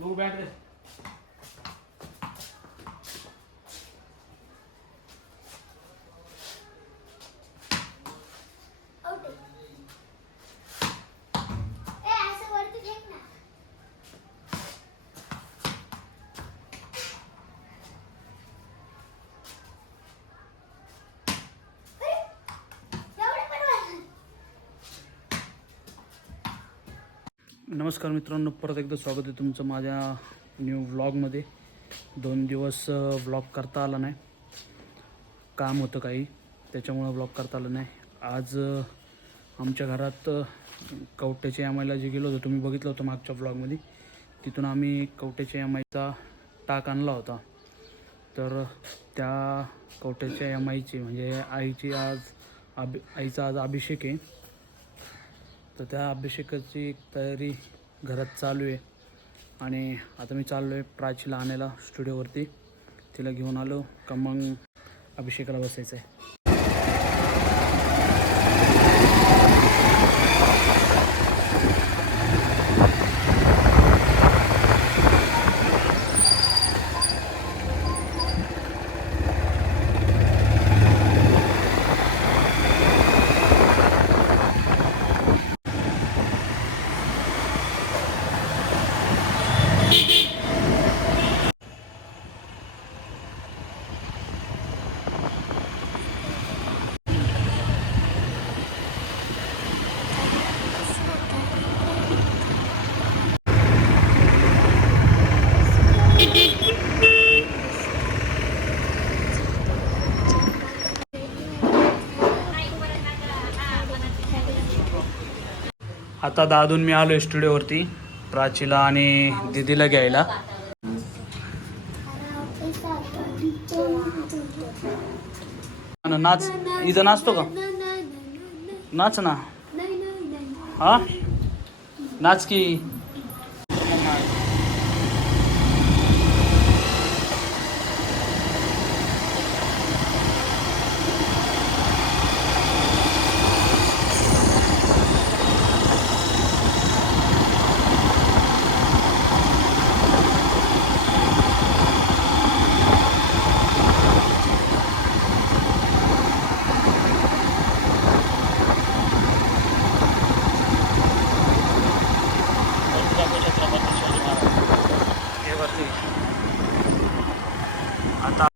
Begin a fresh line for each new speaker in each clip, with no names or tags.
No Uber
नमस्कार मित्रांनो परत एकदा स्वागत आहे तुमचं माझ्या न्यू व्लॉगमध्ये दोन दिवस व्लॉग करता आला नाही. काम होतं काही त्याच्यामुळं व्लॉग करता आलं नाही. आज आमच्या घरात कवट्याच्या एम आयला जे गेलो होतो तुम्ही बघितलं होतं मागच्या व्लॉगमध्ये तिथून आम्ही कवट्याच्या एम आयचा टाक आणला होता. तर त्या कवट्याच्या एम आयची म्हणजे आईची आज आभि आईचा आज अभिषेक आहे. तर त्या अभिषेकाची तयारी घरात चालू आहे. आणि आता मी चाललो आहे प्राचीला आणायला स्टुडिओवरती. तिला घेऊन आलो. का मग अभिषेकाला बसायचं आहे आता दादून मी आलो स्टुडिओवरती प्राचीला आणि दिदीला घ्यायला. नाच इथं नाचतो का? नाच ना. हा? नाच की आता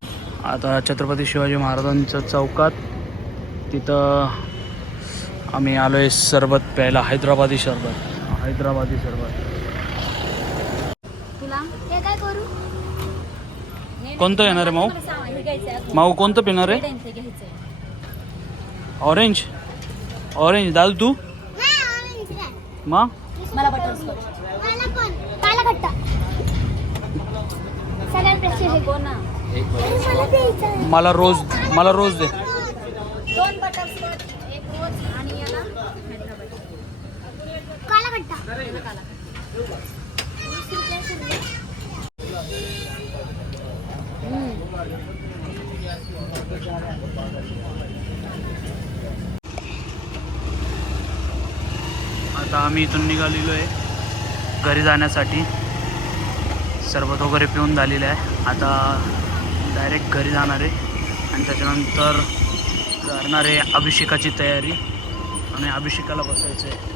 आता छत्रपती शिवाजी महाराजांच्या चौकात तिथं आम्ही आलो आहे सरबत प्यायला हैदराबादी सरबत. हैदराबादी सरबत.
तुला?
काय करू?
कोणतं येणार आहे माऊ. माऊ कोणतं पिणार आहे? ऑरेंज? ऑरेंज. दादू तू. मग
मला
मला
रोज मला रोज दे.
दोन बटरस्कॉच एक रोज आणि याला हैदराबाद
काला खट्टा
काला.
आता आम्ही इथून निघालेलो आहे. घरी जाण्यासाठी. सरबत वगैरे पिऊन झालेलं आहे. आता डायरेक्ट घरी जाणार आहे. आणि त्याच्यानंतर करणार आहे अभिषेकाची तयारी. आणि अभिषेकाला बसायचं आहे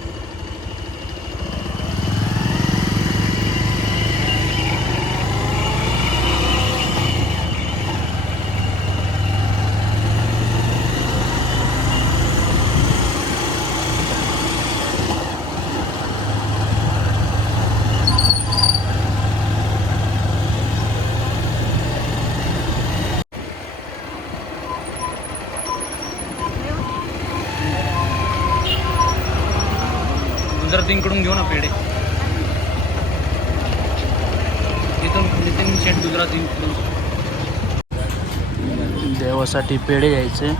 गुजरातींकडून घेऊ ना पेढे. इथून नितीन शेठ गुजरातींकडून. देवासाठी पेढे घ्यायचे.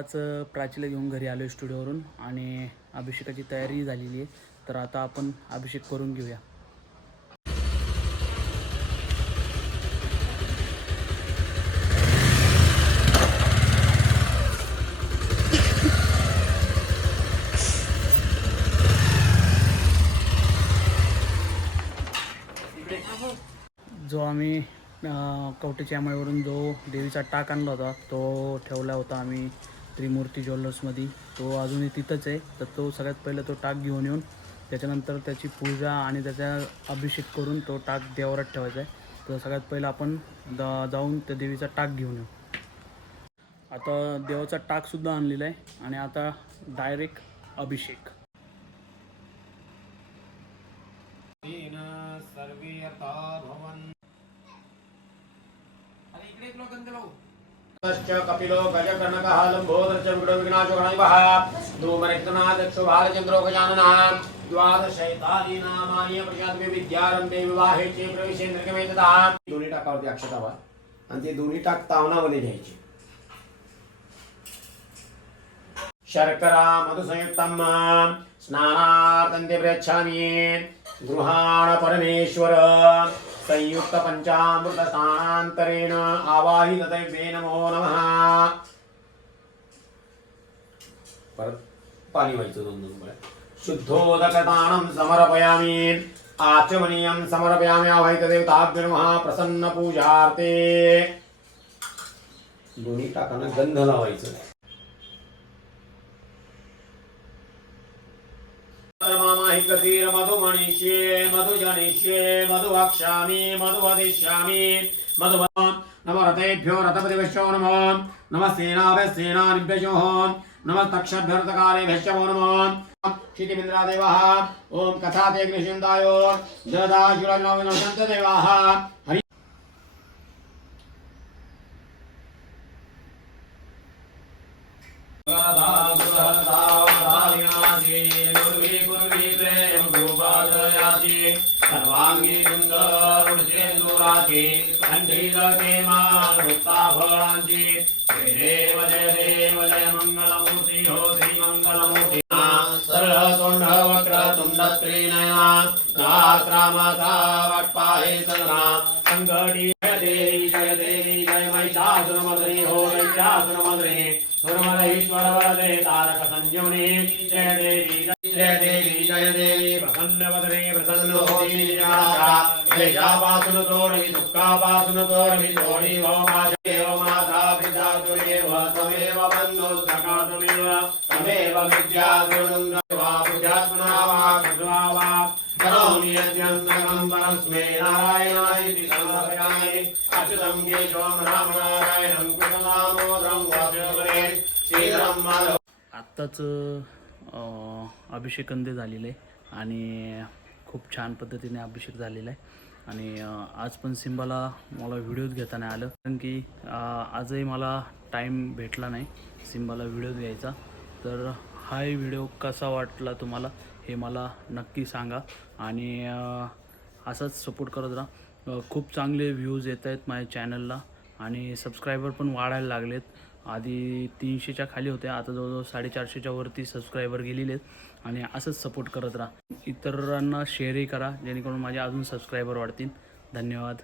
आत्ताच प्राचीला घेऊन घरी आलो आहे स्टुडिओवरून आणि अभिषेकाची तयारी झालेली आहे. तर आता आपण अभिषेक करून घेऊया. जो आम्ही कवटेच्या अमाईवरून जो देवीचा टाक आणला होता तो ठेवला होता आम्ही. त्रिमूर्ती ज्वेलर्समध्ये तो अजूनही तिथंच आहे. तर तो सगळ्यात पहिलं तो टाक घेऊन येऊन त्याच्यानंतर त्याची पूजा आणि त्याचा अभिषेक करून तो टाक देवरात ठेवायचा आहे. तर सगळ्यात पहिलं आपण द जाऊन त्या देवीचा टाक घेऊन येऊ. आता देवाचा टाकसुद्धा आणलेला आहे. आणि आता डायरेक्ट अभिषेक.
कपिलो गजकर्णकः लम्बोदरश्च विघ्नविघ्नाशो गजाननः द्वादशैतादीनामानि प्रशांतमे विद्यारंभे विवाहे चे प्रवेशे निर्गमे दोन्ही टाकावरती वा? आणि ते दोन्ही टाक तावनामध्ये घ्यायचे शर्करा मधुसंयुक्तम स्नानार्थं ते प्रयच्छामि। गृहाण परमेश्वर। संयुक्त पंचामृत स्थानांतरेण आवाहित दैवे नमो नमः। परत पाणी व्हायचं दोन दोन वेळा. शुद्धोदकताणं समर्पयामि आचमनीयं समर्पयामि आवाहित देवताभ्यो नमः प्रसन्न पूजार्ते दोन्ही टाकांना गंध लावायचं. मामाहि कतीर मधुमणिष्ये मधुजनिष्ये मधुवक्ष्यामि मधुवदिष्यामि मधु नमो रथेभ्यो रथपतिभ्यो नमो। नमः सेनाभ्यः सेनानिभ्यो नमः तक्षभ्यर्थकारेभ्यश्च नमो। क्षितिमिन्द्रादेवः ॐ कथा ते अग्निशिन्दायो। जदाशुरनवनशन्त देवाः हरि उडसेंदुराची कंठीलके मुक्ता फळांची जय देव जय देव जय मंगलमूर्ती हो श्री मंगलमूर्ती सरळ तोंड वक्र तुंड त्रिनयना नाक्रामता वटपाहे सदना संकटी जय देवी जय देवी जय महिषासुरमर्दिनी हो दैत्यासुरमर्दिनी सुरमरेश्वर वरदे तारक संजीवनी जय देवी जय देवी जय देवी प्रसन्न वदने प्रसन्न होती क्लेशापासून तोडवी दुःखापासून तोडवी तोडी भव माझेव माता पिता तुरेव सखा पूजात्मना वा कृत्वा वा करोमि यज्ञं सकलं परस्मै नारायणाय इति अच्युतं केशवं रामनारायणं कृष्णदामोदरं वासुदेवरे श्रीधरं माधव
आत्ताच अं, अभिषेकंदे झालेलं आहे आणि खूप छान पद्धतीने अभिषेक झालेला आहे. आणि आज पण सिम्बाला मला व्हिडिओज घेता नाही आलं. कारण की आजही मला टाईम भेटला नाही सिम्बाला व्हिडिओ घ्यायचा. तर हा व्हिडिओ कसा वाटला तुम्हाला हे मला नक्की सांगा. आणि असाच सपोर्ट करत राहा. खूप चांगले व्ह्यूज येत आहेत माझ्या चॅनलला. आणि सबस्क्रायबर पण वाढायला लागलेत. आधी तीनशेच्या खाली होत्या आता जवळजवळ साडेचारशेच्या वरती सबस्क्रायबर गेलेले आहेत आणि असंच सपोर्ट करत राहा. इतरांना शेअरही करा जेणेकरून माझे अजून सबस्क्रायबर वाढतील. धन्यवाद.